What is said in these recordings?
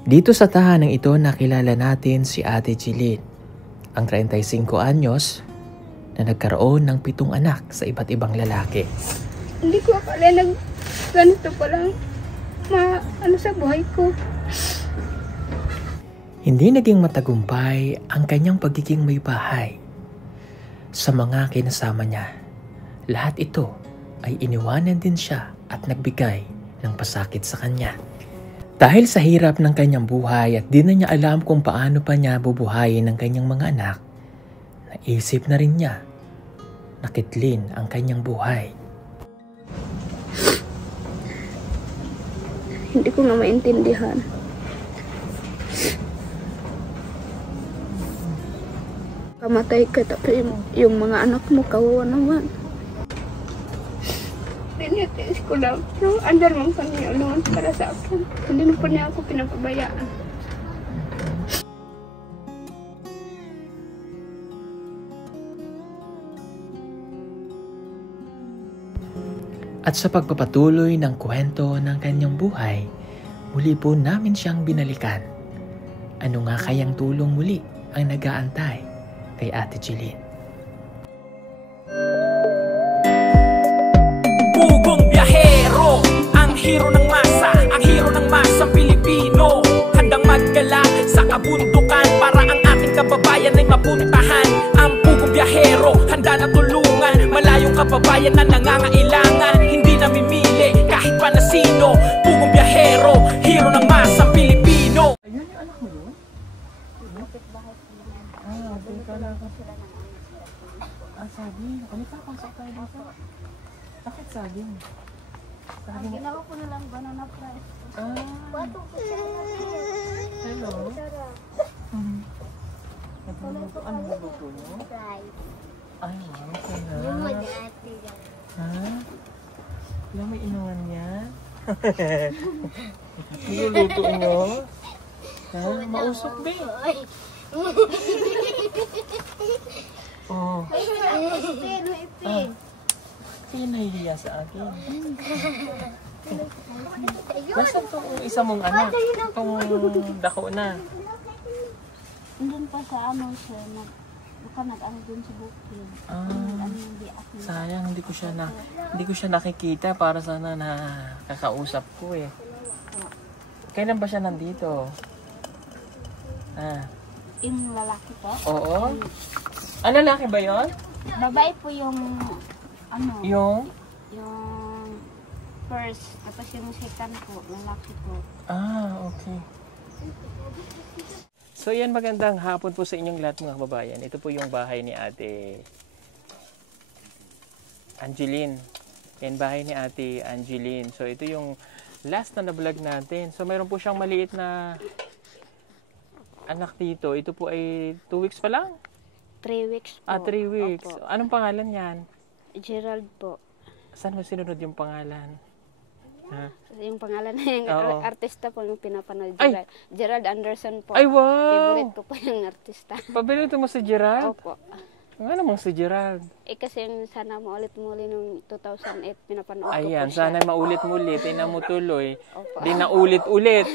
Dito sa tahanang ito nakilala natin si Ate Jeline, ang 35 anyos na nagkaroon ng 7 anak sa iba't ibang lalaki. Hindi ko akala ganito palang sa buhay ko. Hindi naging matagumpay ang kanyang pagiging may bahay. Sa mga kinasama niya, lahat ito ay iniwanan din siya at nagbigay ng pasakit sa kanya. Dahil sa hirap ng kanyang buhay at di na niya alam kung paano pa niya bubuhayin ang kanyang mga anak, naisip na rin niya na kitlin ang kanyang buhay. Hindi ko na maintindihan. Kamatay ka, tapos yung mga anak mo, kawawa naman. Tinitiis ko lang. No, andar mong Panginoon para sa akin. Hindi na po niya ako pinapabayaan. At sa pagpapatuloy ng kwento ng kanyang buhay, muli po namin siyang binalikan. Ano nga kayang tulong muli ang nag-aantay kay Ate Jeline? Pugong biyahero, ang hero ng masa, ang hero ng masang Pilipino. Handang maggala sa kabundukan para ang ating kababayan ay mapuntahan. Ang pugong biyahero, handa na tulungan malayong kababayan na nangangailangan. Hindi namimili kahit pa na sino. Pugong biyahero, hero ng masang Pilipino. Ayun yung anak mo yun? Saging. Ano pa? Pasok tayo dito. Bakit saging? Saging. Ginawa ko na lang banana fries. Hello. Nagluluto. Ano nagluluto mo? Ay, wow. Sarap. Ha? Alam mo inuwan niya? Nagluluto mo? Ha? Mausok ba eh? Oh. Sige, nahihiya sa akin. Nasaan itong isa mong anak? Itong dako na. Doon pa sa siya, nag-ano dun sa bukid. Sayang, hindi ko siya nakikita para sana nakakausap ko eh. Kailan ba siya nandito? Yung lalaki po? Oo. Lalaki ba yon? Babae po yung Yung first, tapos yung second po, lalaki po. Okay. So yan, magandang hapon po sa inyong lahat mga kababayan. Ito po yung bahay ni Ate Angeline. Yan, bahay ni Ate Angeline. So ito yung last na vlog natin. So mayroon po siyang maliit na anak dito. Ito po ay 2 weeks pa lang? 3 weeks po. 3 weeks. Opo. Anong pangalan yan? Gerald po. Saan mo sinunod yung pangalan? Yung pangalan na yung artista po yung pinapanood. Ay! Gerald Anderson po. Ay, wow! Favorite ko po yung artista. Pabilito mo si Gerald? Opo. Ano namang si Gerald? Kasi sana maulit muli nung 2008 pinapanood ko Ayan, po siya. sana maulit muli. Tingnan mo tuloy. Opo. Di na ulit-ulit.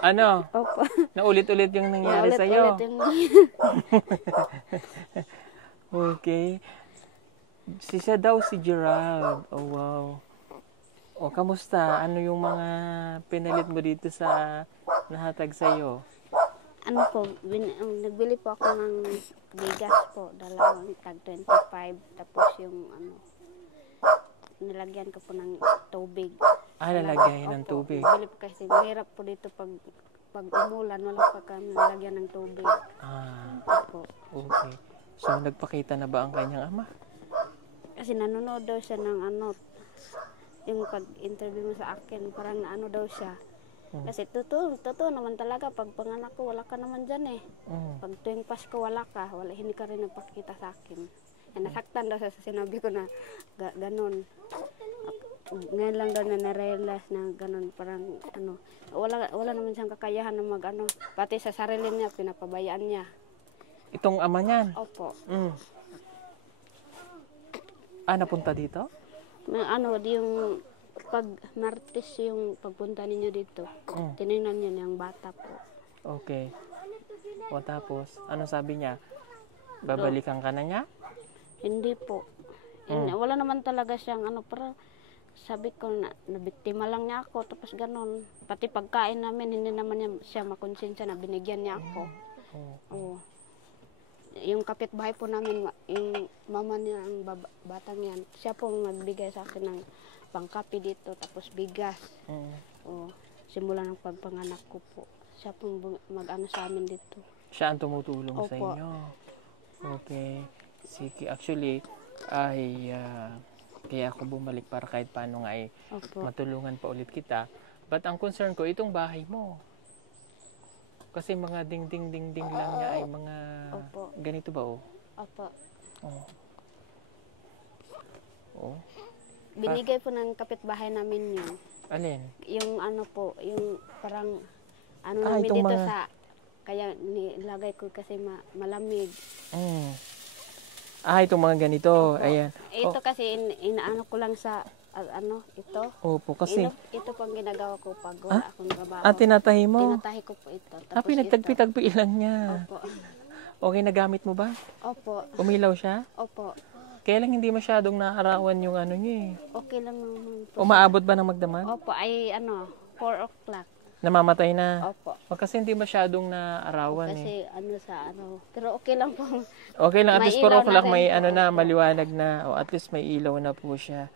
Ano? Opo. Naulit-ulit yung nangyari sa'yo. Ulit yung Okay. Siya daw si Gerald. Oh, wow. O, kamusta? Ano yung mga pinalit mo dito sa nahatag sa'yo? Nagbili po ako ng bigas po, dalawang tag 25, tapos yung nilagyan ko po ng tubig. Lalagyan ng tubig. Nagbili po kasi mahirap po dito pag umulan, wala pa kami nilagyan ng tubig. Opo. Okay. So, nagpakita na ba ang kanyang ama? Kasi nanonood daw siya ng yung pag-interview mo sa akin, parang daw siya. Kasi totoo naman talaga, pag panganak ko, wala ka naman dyan eh. Pag tuwing Pasko, wala ka, hindi ka rin nagpakita sa akin. Nasaktan daw sa sinabi ko na ganon. Ngayon lang daw na na-realize na ganon, parang wala naman siyang kakayahan na pati sa sarili niya, pinapabayaan niya. Itong ama niyan? Opo. Napunta dito? Yung pag Martes yung pagpunta ninyo dito, tinignan niyo yung bata po. Okay. O tapos, ano sabi niya? Babalikan ka na niya? Hindi po. Wala naman talaga siyang ano, pero sabi ko na nabiktima lang niya ako, tapos ganun. Pati pagkain namin, hindi naman siya makonsensya na binigyan niya ako. Oo. Yung kapitbahay po namin, yung mama niya, ang batang yan, siya pong nagbigay sa akin ng pangkapi dito, tapos bigas. Oo. Simula ng pagpanganak ko po. Siya pong mag-ano sa amin dito. Siya ang tumutulong Opo. sa inyo. Okay. Sige, actually, ay kaya ako bumalik para kahit paano nga ay Opo. matulungan pa ulit kita. But ang concern ko, itong bahay mo. Kasi mga ding-ding-ding-ding lang niya ay mga Opo. ganito ba oh? Opo. Oh. Oh. Binigay po ng kapitbahay namin yun. Alin? Yung ano po, yung parang ano Ah, namin itong dito mga- sa, kaya nilagay ko kasi malamig. Itong mga ganito. Opo. Ayan. Ito kasi inaano ko lang sa ito. Opo, kasi Ito pang ginagawa ko pag wala akong trabaho. tinatahi mo. Tinatahi ko po ito. Tapos Pinagtagpi-tagpi lang niya. ito. Opo. Okay, nagamit mo ba? Opo. Umilaw siya? Opo. Kaya lang hindi masyadong naarawan yung ano niya eh. Okay lang naman po. Umaabot ba ng magdamag? Opo, ay 4 o'clock. Namamatay na. Opo. Kasi hindi masyadong naarawan eh. Kasi pero okay lang po. Okay lang, at May least 4 ilaw na o'clock rin may po. ano na, maliwanag na. O at least may ilaw na po siya.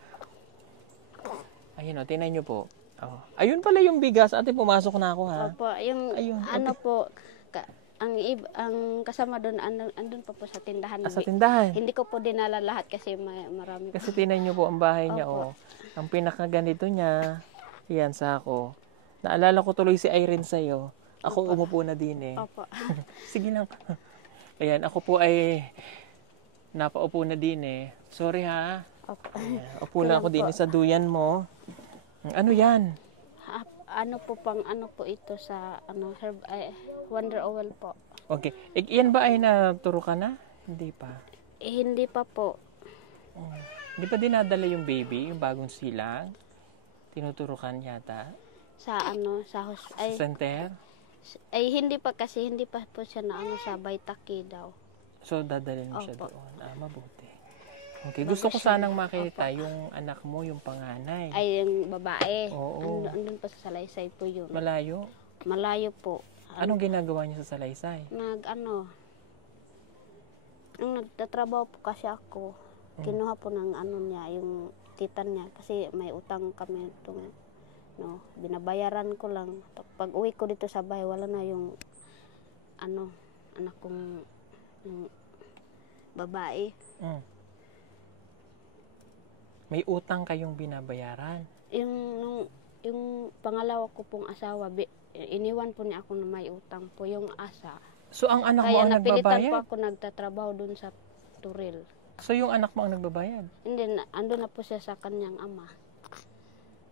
Ayun o, tinan nyo po. Oh. Ayun pala yung bigas. Ate, pumasok na ako ha. Opo, yung Ayun, po, ang kasama doon, andun pa po sa tindahan. Sa tindahan. Hindi ko po dinala lahat kasi marami po. Kasi tinan nyo po ang bahay niya. Opo. Oh. Ang pinakaganito niya, yan sa ako. Naalala ko tuloy si Irene sa'yo. Ako umupo na din eh. Opo. Sige lang. Ayan, ako po ay napaupo na din eh. Sorry ha. Opo. Ayan, upo lang ako din sa duyan mo. Ano yan? Ano po ito sa Wonder Oil po. Okay. Yan ba ay naturo ka na? Hindi pa. Hindi pa po. Hindi pa dinadala yung baby, yung bagong silang? Tinuturukan yata? Sa Sa center? hindi pa po siya na sa Baitaki daw. So, dadalhin mo siya Opo. doon. Mabuti. Okay. Gusto ko sanang makita yung anak mo, yung panganay. Ay, yung babae. Oo. Andun pa sa Salaysay po yun. Malayo? Malayo po. Anong ginagawa niya sa Salaysay? Nagtatrabaho po kasi ako. Kinuha po ng niya, yung tita niya. Kasi may utang kami ito. Binabayaran ko lang. Pag uwi ko dito sa bahay, wala na yung anak kong yung babae. May utang kayong binabayaran? Yung pangalawa ko pong asawa, iniwan po niya ako na may utang po yung asa. So, ang anak mo Kaya ang napilitan po nagbabayad? ako nagtatrabaho dun sa Turil. So, yung anak mo ang nagbabayad? Hindi, ando na po siya sa kanyang ama.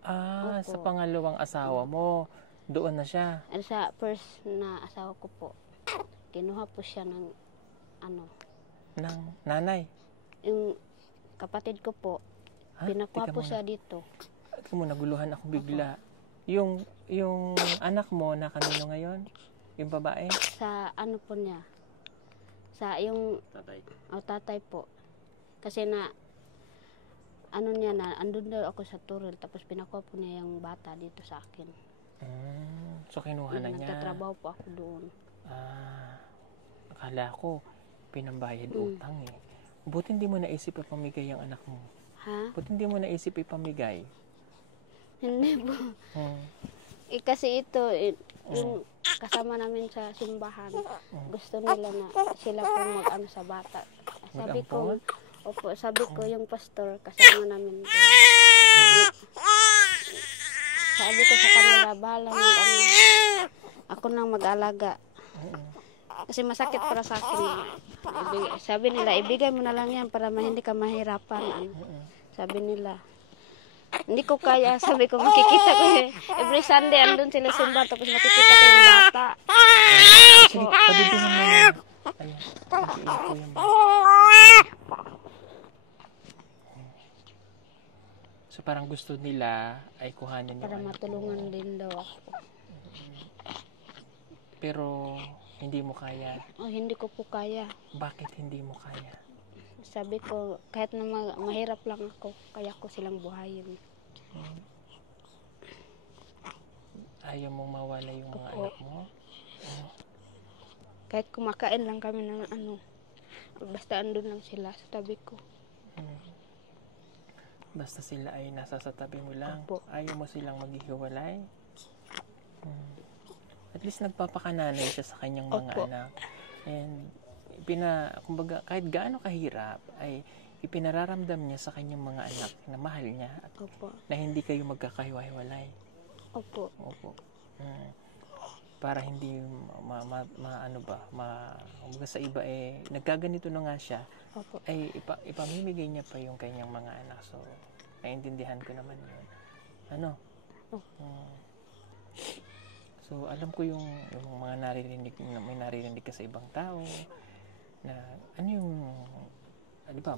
Opo. Sa pangalawang asawa mo, doon na siya. Sa first na asawa ko po, kinuha po siya ng Ng nanay. yung kapatid ko po, pinakuha Teka po muna. siya dito. Teka muna, naguluhan ako bigla. Yung anak mo na kanino ngayon? Yung babae? Sa po niya, sa yung tatay po. Kasi niya na, andun daw ako sa Turil, tapos pinakuha po niya yung bata dito sa akin. So, kinuha na niya. Nagtatrabaho po ako doon. Akala ko, pinambayad utang eh. Buti hindi mo naisip ipamigay ang anak mo. Ha? Buti hindi mo naisip ipamigay. Hindi po. Kasi ito, yung kasama namin sa simbahan, gusto nila na sila pong mag-ano sa bata. Sabi ko yung pastor, kasama namin. Sabi ko sa kanila, bahala mag-ano. Ako nang mag-alaga. Kasi masakit para sa akin. Sabi nila, ibigay mo na lang yan para hindi ka mahirapan. Sabi nila. Hindi ko kaya, sabi ko, makikita ko every Sunday, andun sila simba, tapos makikita ko yung bata. Sige, pabigyan mo yan. Ayan, pag-iin ko yung bata. So parang gusto gusto nila ay kuhanin Para yung anak mo. matulungan din daw ako. Pero hindi mo kaya. Oh, hindi ko po kaya. Bakit hindi mo kaya? Sabi ko, kahit na mahirap lang ako, kaya ko silang buhayin. Ayaw mong mawala yung mga Opo. anak mo? Kahit kumakain lang kami ng ano, basta andun lang sila sa tabi ko. Basta sila ay nasa sa tabi mo lang. Opo. Ayaw mo silang maghihiwalay. At least nagpapakananay siya sa kanyang mga Opo. anak. And kumbaga, kahit gaano kahirap, ay ipinararamdam niya sa kanyang mga anak na mahal niya at Opo. na hindi kayo magkakahiwa-hiwalay. Opo. Opo. Para hindi kumbaga sa iba nagkaganito na nga siya, Opo. ay ipamimigay niya pa yung kanyang mga anak. So, naiintindihan ko naman yun. Ano? So, alam ko yung mga may naririnig ka sa ibang tao na ano yung, di ba,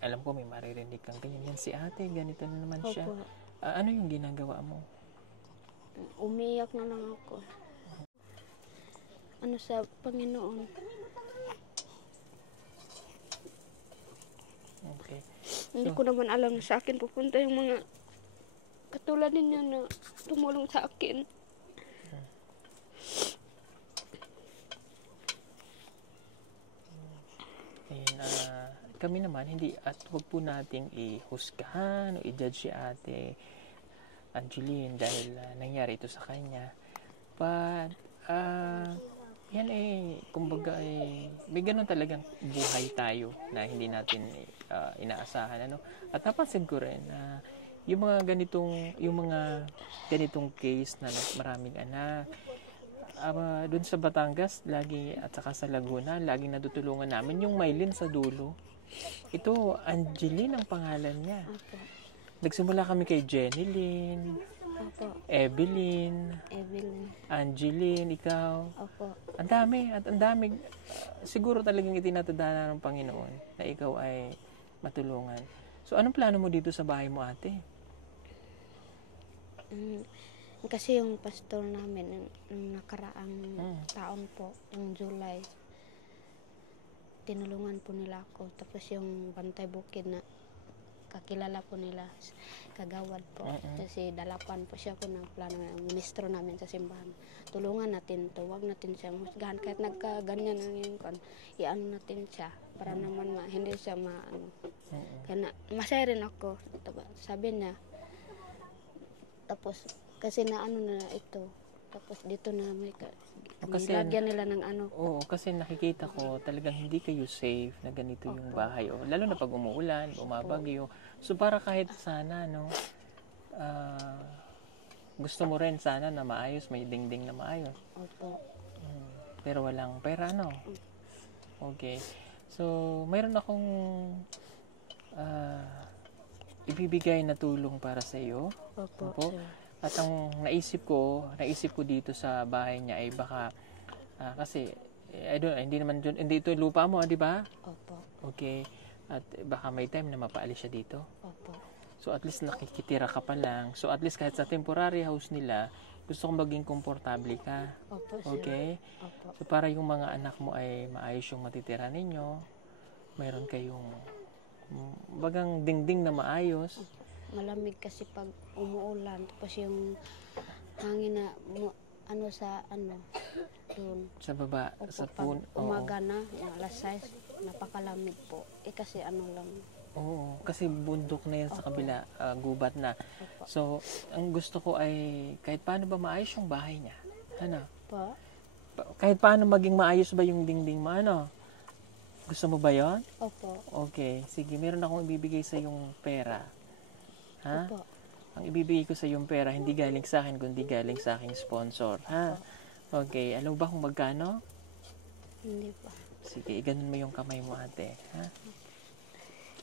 alam ko may maririnig kang ganyan. Yan si ate, ganito na naman siya. Opo. Ano yung ginagawa mo? Umiyak na lang ako. Ano sa Panginoon. Okay. Hindi ko naman alam na sa akin pupunta yung mga katulad ninyo na tumulong sa akin. Kami naman, hindi, at huwag po nating ihusgahan o i-judge si ate Angeline dahil nangyari ito sa kanya. But, yan kumbaga may ganun talagang buhay tayo na hindi natin inaasahan. Ano? At napansin ko rin na yung mga ganitong case na maraming anak, doon sa Batangas, lagi, at saka sa Laguna, laging natutulungan namin yung Maylin sa dulo. Ito, Angeline ang pangalan niya. Opo. Nagsimula kami kay Jenilyn, Opo. Evelyn, Angeline, ikaw. Opo. Ang dami, at ang dami. Siguro talagang itinatadhana ng Panginoon na ikaw ay matulungan. So, anong plano mo dito sa bahay mo, ate? Kasi yung pastor namin, nung nakaraang taon po, yung July, tinulungan po nila ako. Tapos yung Bantay Bukid na kakilala po nila, kagawad po. Kasi dalapan po siya po ng plano ng ministro namin sa simbahan. Tulungan natin to, wag natin siya musgahan. Kahit nagkaganyan na ngayon, iano natin siya para naman hindi siya Kaya masaya rin ako. Sabi niya, tapos kasi na ito. Tapos dito na may nilagyan nila ng Oo, kasi nakikita ko talagang hindi kayo safe na ganito yung bahay. Lalo na pag umuulan, bumabagyo. So para kahit sana, gusto mo rin sana na maayos, may dingding na maayos. Opo. Pero walang pera, Okay. So, mayroon akong ibibigay na tulong para sa iyo. Opo. At ang naisip ko dito sa bahay niya ay baka kasi hindi ito lupa mo, di ba? Opo. Okay. At baka may time na mapaalis siya dito. Opo. So at least nakikitira ka pa lang. So at least kahit sa temporary house nila, gusto kong maging komportable ka. Opo, sir. Okay? Opo. So para yung mga anak mo ay maayos yung matitira ninyo, mayroon kayong bagang dingding na maayos. Malamig kasi pag umuulan, tapos yung hangin na doon. Sa baba, Opo, sa pag oo. umaga na, yung alas 6, napakalamig po. Kasi lang. Oo, kasi bundok na yan sa kabila, gubat na. Opo. So, ang gusto ko ay kahit paano ba maayos yung bahay niya? Ano? Po? Kahit paano maging maayos ba yung dingding mo? Ano? Gusto mo ba yon? Opo. Okay, sige, meron akong ibibigay sa yung pera. Ha? Opo. Ang ibibigay ko sa yung pera, hindi galing sa akin, kundi galing sa aking sponsor. Ha? Okay, alam ba kung magkano? Hindi pa. Sige, iganon mo yung kamay mo, ate. Ha?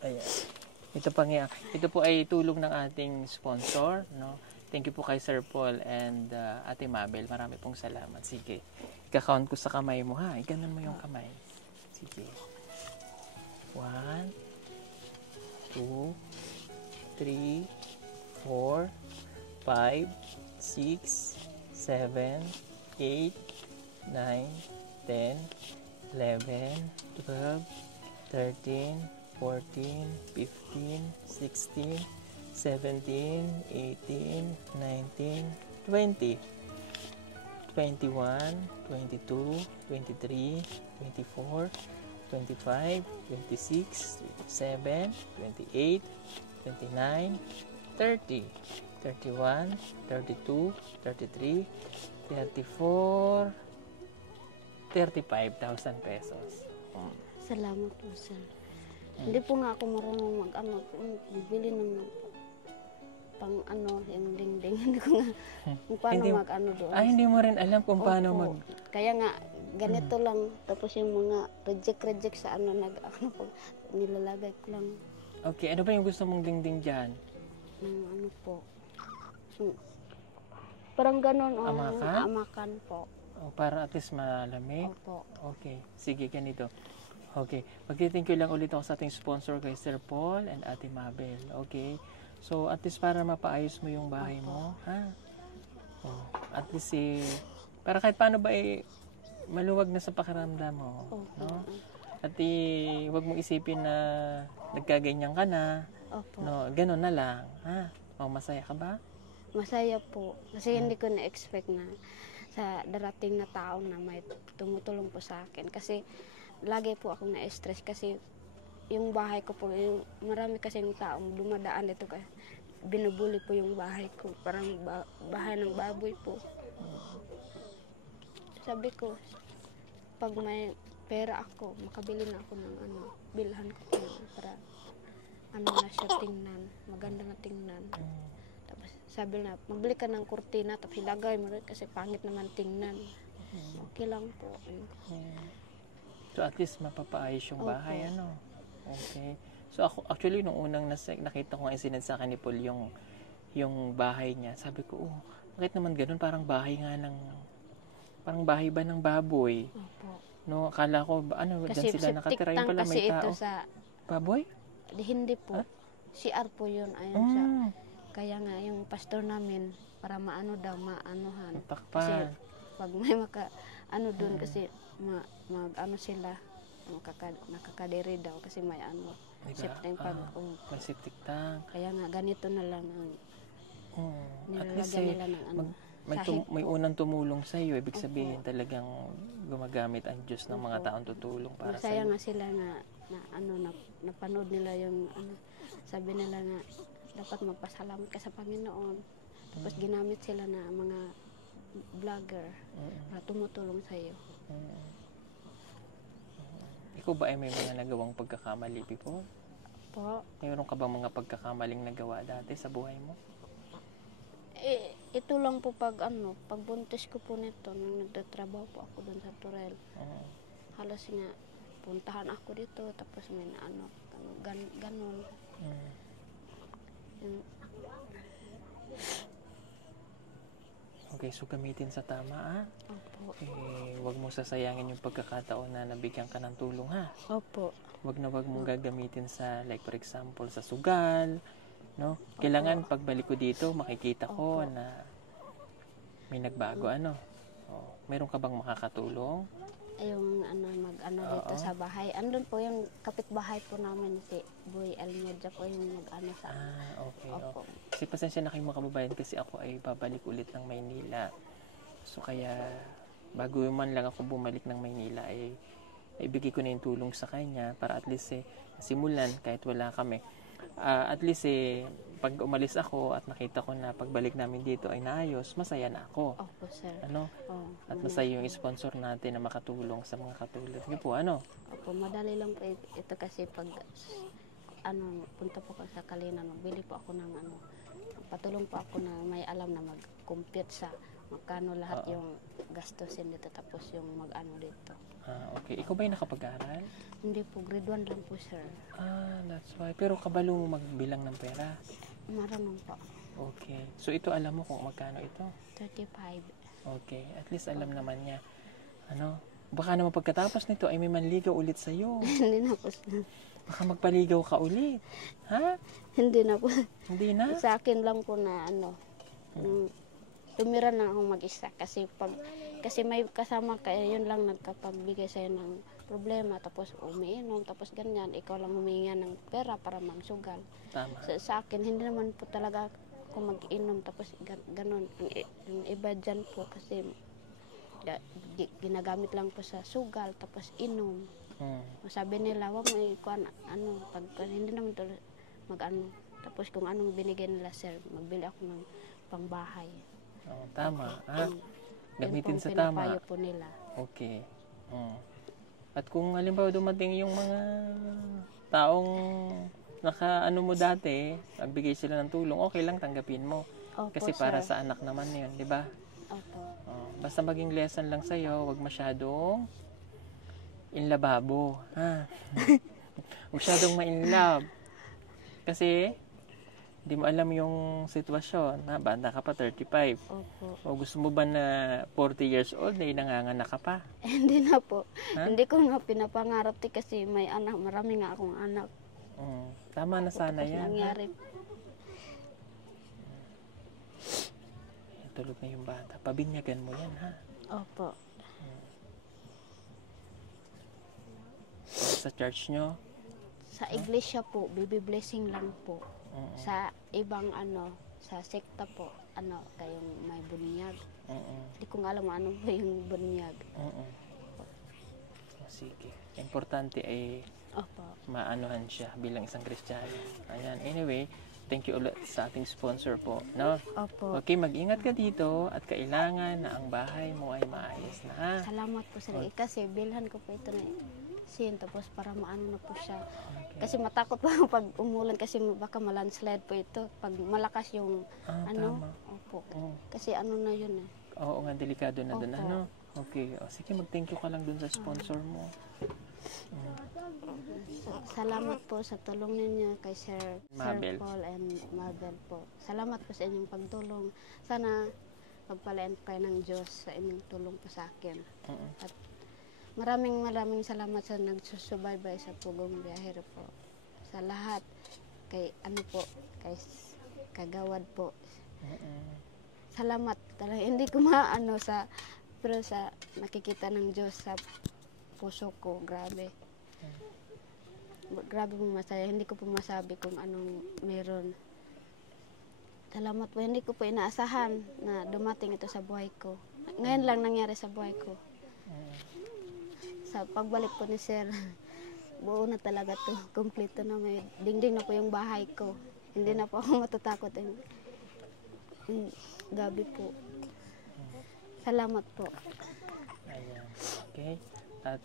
Ayan. Ito po ay tulong ng ating sponsor, no? Thank you po kay Sir Paul and Ate Mabel. Marami pong salamat. Sige. Ika-count ko sa kamay mo, ha? Iganon mo yung kamay. Sige. 1, 2, 3, 4, 4, 5, 6, 7, 8, 9, 10, 11, 12, 13, 14, 15, 16, 17, 18, 19, 20, 21, 22, 23, 24, 25, 26, 27, 28, 29, 30, 31, 32, 33, 34, 35,000 pesos. Salamat po, sir. Hindi po nga ako marunong bibili ng pang yung dingding. Hindi ko nga kung paano Hindi- doon. Hindi mo rin alam kung paano Opo. mag... Kaya nga, ganito lang. Tapos yung mga reject sa nilalagay ko lang. Okay, ano ba yung gusto mong dingding dyan? Ng po. So, parang ganon. Amakan? Amakan po. Para at least malamig? Opo. Okay, sige, ganito. Okay, magti-thank you lang ulit ako sa ating sponsor kay Sir Paul and Ate Mabel. Okay? So, at least para mapaayos mo yung bahay mo, ha? Oh, at least para kahit paano ba maluwag na sa pakiramdam mo, no? At wag mong isipin na nagkaganyan ka na, Opo. no? Ganun na lang, ha? Oh, masaya ka ba? Masaya po. Kasi hindi ko na-expect na sa darating na tao na may tumutulong po sa akin. Kasi lagi po akong na-stress kasi yung bahay ko po, marami kasing taong dumadaan dito kasi binubuli po yung bahay ko. Parang bahay ng baboy po. Sabi ko, pag may pera ako, makabili na ako ng bilhan ko po para na siya tingnan, maganda na tingnan. Tapos sabi na, magbili ka ng kurtina, tapos ilagay mo rin kasi pangit naman tingnan. Okay lang po. So, at least mapapaayos yung Opo. bahay, ano? Okay. So, ako, actually, nung unang nakita ko nga sinend sa akin ni Paul yung bahay niya, sabi ko, bakit naman ganun? Parang bahay ba ng baboy? Opo. No, akala ko, dyan Kasi sila nakatira, yung pala kasi may ito tao. sa, Baboy? hindi po. CR po yun. Ayun sa, kaya nga yung pastor namin, para maanuhan. Kasi Takpan. pag may doon kasi sila, nakakadiri daw kasi may Diba? septic May septic tank. Kaya nga ganito na lang ang At least nilalagyan nila ng sahig may po. unang tumulong sa iyo, ibig Opo. sabihin talagang gumagamit ang Diyos ng mga Opo. taong tutulong para sa Masaya iyo. nga sila na napanood nila yung sabi nila nga dapat magpasalamat ka sa Panginoon. Tapos ginamit sila na mga vlogger na tumutulong sa iyo. Ikaw ba ay may mga nagawang pagkakamali before? Po. Mayroon ka bang mga pagkakamaling nagawa dati sa buhay mo? Ito lang po pagbuntis ko po nito nung nagtatrabaho po ako doon sa Turel. Halos nga puntahan ako dito tapos may ganon. Okay, so gamitin sa tama, Opo. Wag mo sasayangin yung pagkakataon na nabigyan ka ng tulong, ha? Opo. Wag mong gagamitin sa, like for example, sa sugal, no? Kailangan pagbalik ko dito, makikita ko Opo. na may nagbago, meron ka bang makakatulong? Yung dito sa bahay. Andun po yung kapitbahay po namin si Boy Almodja po yung sa Okay. Opo. Kasi pasensya na kayong mga kababayan kasi ako ay babalik ulit ng Maynila. So kaya bago man lang ako bumalik ng Maynila ay ibigay ko na yung tulong sa kanya para at least simulan kahit wala kami. At least pag umalis ako at nakita ko na pagbalik namin dito ay naayos, masaya na ako. Opo, sir. At masaya yung sponsor natin na makatulong sa mga katulad niyo po, Opo, madali lang po ito kasi pag punta po ako sa Kalinan, magbili po ako ng patulong po ako na may alam na mag-compute sa magkano lahat yung gastusin dito tapos yung dito. Okay. Ikaw ba yung nakapag-aral? Hindi po, grade 1 lang po, sir. That's why. Pero kabalo mo magbilang ng pera? Marunong po. Okay. So ito alam mo kung magkano ito? 35. Okay. At least alam naman niya. Baka naman pagkatapos nito ay may manligaw ulit sa'yo. Hindi na po. Baka magpaligaw ka ulit. Ha? Hindi na po. Hindi na? Sa akin lang po na tumira na ako mag-isa kasi may kasama ka, yun lang nagkapagbigay sa'yo ng problema, tapos umiinom, tapos ganyan, ikaw lang huminga ng pera para magsugal. Tama. Sa akin, hindi naman po talaga ako mag-inom, tapos ganon. Yung iba dyan po kasi ginagamit lang po sa sugal, tapos inom. Sabi nila, wag mo ikuan, pag hindi naman tuloy tapos kung anong binigay nila, sir, magbili ako ng pangbahay. Oh, tama. Ha? Gamitin sa tama. Pinapayo po nila. Okay. At kung halimbawa dumating yung mga taong naka-ano mo dati, nagbigay sila ng tulong, okay lang, tanggapin mo. Opo, kasi para sir. sa anak naman yun, di ba? Opo. Basta maging lesson lang sa'yo, wag masyadong inlababo. Ha? Huwag masyadong ma-inlove. Kasi, hindi mo alam yung sitwasyon. Ha? Banda ka pa, 35. Opo. O gusto mo ba na 40 years old na nanganganak ka pa? Hindi na po. Hindi ko nga pinapangarap kasi may anak, marami nga akong anak. Tama na sana Tapos yan. nangyari. Tulog na yung bata. Pabinyagan mo yan, ha? Opo. Sa church nyo? Sa iglesia po, baby blessing lang po. Sa ibang sa sekta po, kayong may bunyag. Hindi ko nga alam ano po yung bunyag. Sige. Importante ay Opo. maanuhan siya bilang isang Kristiyano. Ayan. Anyway, thank you ulit sa ating sponsor po. No? Opo. Okay, mag-ingat ka dito at kailangan na ang bahay mo ay maayos na. Ha? Salamat po sa kasi bilhan ko po ito na tapos para maano na po siya. Kasi matakot pa ako pag umulan kasi baka malandslide po ito. Pag malakas yung Tama. Opo. Kasi na yun eh. Oo nga, delikado na doon. Opo. Ano? Okay. Sige, mag-thank you ka lang doon sa sponsor mo. Salamat po sa tulong ninyo kay Sir Mabel. Paul and Mabel po. Salamat po sa inyong pagtulong. Sana pagpalain kayo ng Diyos sa inyong tulong po sa akin. At maraming salamat sa nagsusubaybay sa Pugong Biyahero po. Sa lahat. Kay kay Kagawad po. Salamat talaga. Hindi ko pero sa nakikita ng Diyos sa puso ko, grabe. Grabe po masaya. Hindi ko po masabi kung anong meron. Salamat po. Hindi ko po inaasahan na dumating ito sa buhay ko. Ngayon lang nangyari sa buhay ko. Sa pagbalik po ni Sir, buo na talaga to. Kompleto na, may dingding na po yung bahay ko. Hindi na po ako matatakot. Gabi po. Salamat po. Ayan. Okay. At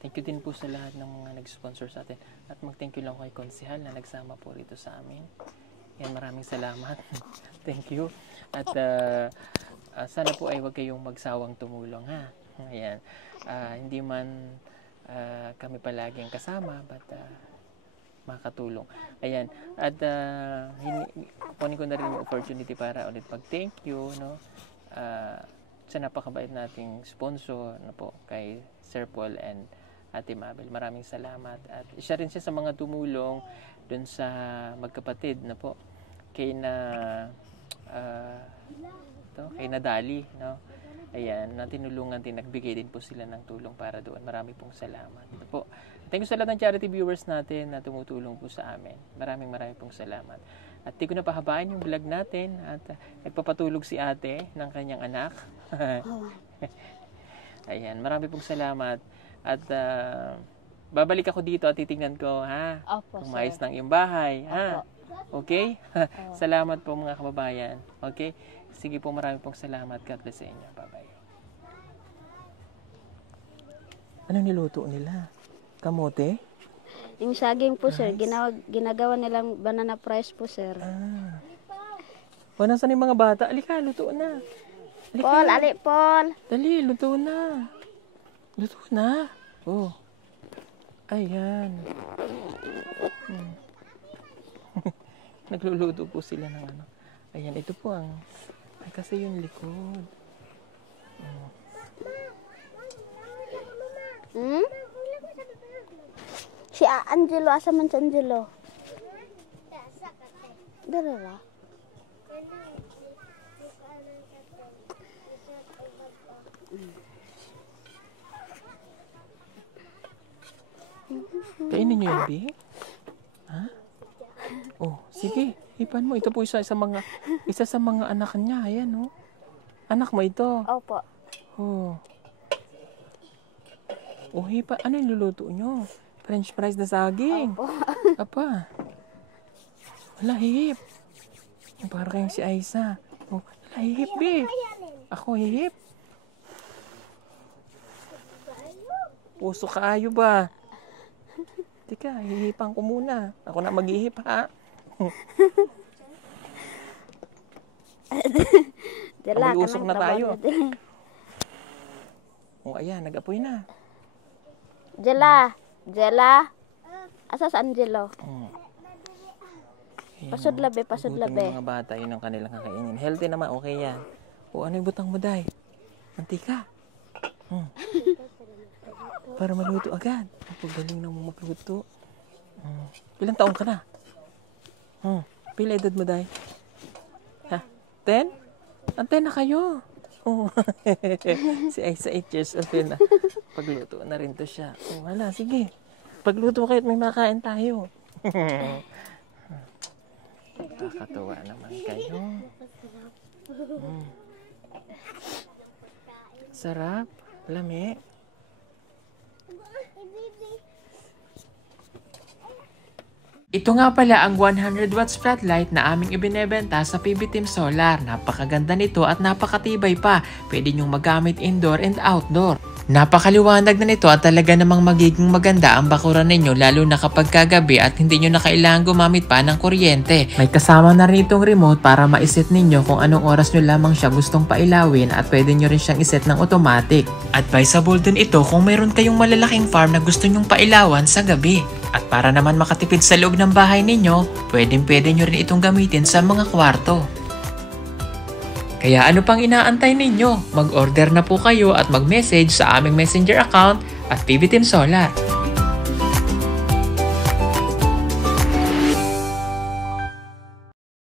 thank you din po sa lahat ng mga nag-sponsor sa atin. At mag-thank you lang kay Konsehal na nagsama po rito sa amin. Yan, maraming salamat. Thank you. At sana po ay huwag kayong magsawang tumulong, ha? Ayan. Hindi man kami palagi ang kasama, but makatulong. Ayan. At kunin ko na rin yung opportunity para ulit mag-thank you, no? Sa napakabait nating sponsor po kay Sir Paul and Ate Mabel. Maraming salamat. At isa rin siya sa mga tumulong dun sa magkapatid na po kay Nadali, no? Ayan, na tinulungan din, nagbigay din po sila ng tulong para doon. Marami pong salamat. Ito po. Thank you sa lahat ng charity viewers natin na tumutulong po sa amin. Maraming pong salamat. At di ko na pahabain yung vlog natin at nagpapatulog si ate ng kanyang anak. Ayan, marami pong salamat. At babalik ako dito at titingnan ko, ha? Opo, kung sir. maayos ng iyong bahay, ha? Opo. Okay? Salamat po mga kababayan. Okay? Sige po, marami pong salamat. God bless sa inyo. Bye-bye. Anong niluto nila? Kamote? Yung saging po, sir, ginagawa nilang banana fries po, sir. O, nasan yung mga bata? Alika, luto na. Alika. Paul, Paul. Dali, luto na. Luto na. Oh. Ayan. Nagluluto po sila ng ano. Ayan, ito po ang... Ay, kasi yung likod. Si Angelo, asa man si Angelo? Dara ra. Kainin niyo yung bi? Ha? Oh, sige. Hipan mo. Ito po isa sa mga anak niya. Ayan, oh. Anak mo ito. Opo. Oh. Oh, hipa. Ano yung luluto nyo? French fries na saging. Opo. Apa. Wala, hihip. Para kayong si Aiza. Oh, wala, hihip, be. Ako, hihip. Puso kaayo ba? Teka, hihipan ko muna. Ako na maghihip, ha? Dala, Amoy usok na tayo. din. Oh, ayan, nag-apoy na. Jela. Asa sa Angelo? Oh. Ayan, Pasudlabe, gutom pasudlabe. yung mga bata, yun ang kanilang kakainin. Healthy naman, okay yan. O, ano yung butang mo, Day? Mantika. Para maluto agad. Ang galing na mo magluto. Ilang taon ka na? Pila edad mo, Day? Ha? 10? Antay na kayo. Oh. Si Aiza 8 years old na. Pagluto na rin to siya. Oh, wala, sige. Pagluto kayo at may makain tayo. Nakakatuwa naman kayo. Sarap. Lami. Ito nga pala ang 100 watts floodlight na aming ibinebenta sa PB Team Solar. Napakaganda nito at napakatibay pa. Pwede nyong magamit indoor and outdoor. Napakaliwanag na nito at talaga namang magiging maganda ang bakuran ninyo lalo na kapag kagabi at hindi nyo na kailangan gumamit pa ng kuryente. May kasama na rin itong remote para ma-set ninyo kung anong oras nyo lamang siya gustong pailawin at pwede nyo rin siyang iset ng automatic. Advisable din ito kung mayroon kayong malalaking farm na gusto nyong pailawan sa gabi. At para naman makatipid sa loob ng bahay ninyo, pwede nyo rin itong gamitin sa mga kwarto. Kaya ano pang inaantay ninyo? Mag-order na po kayo at mag-message sa aming messenger account at PB Team Solar.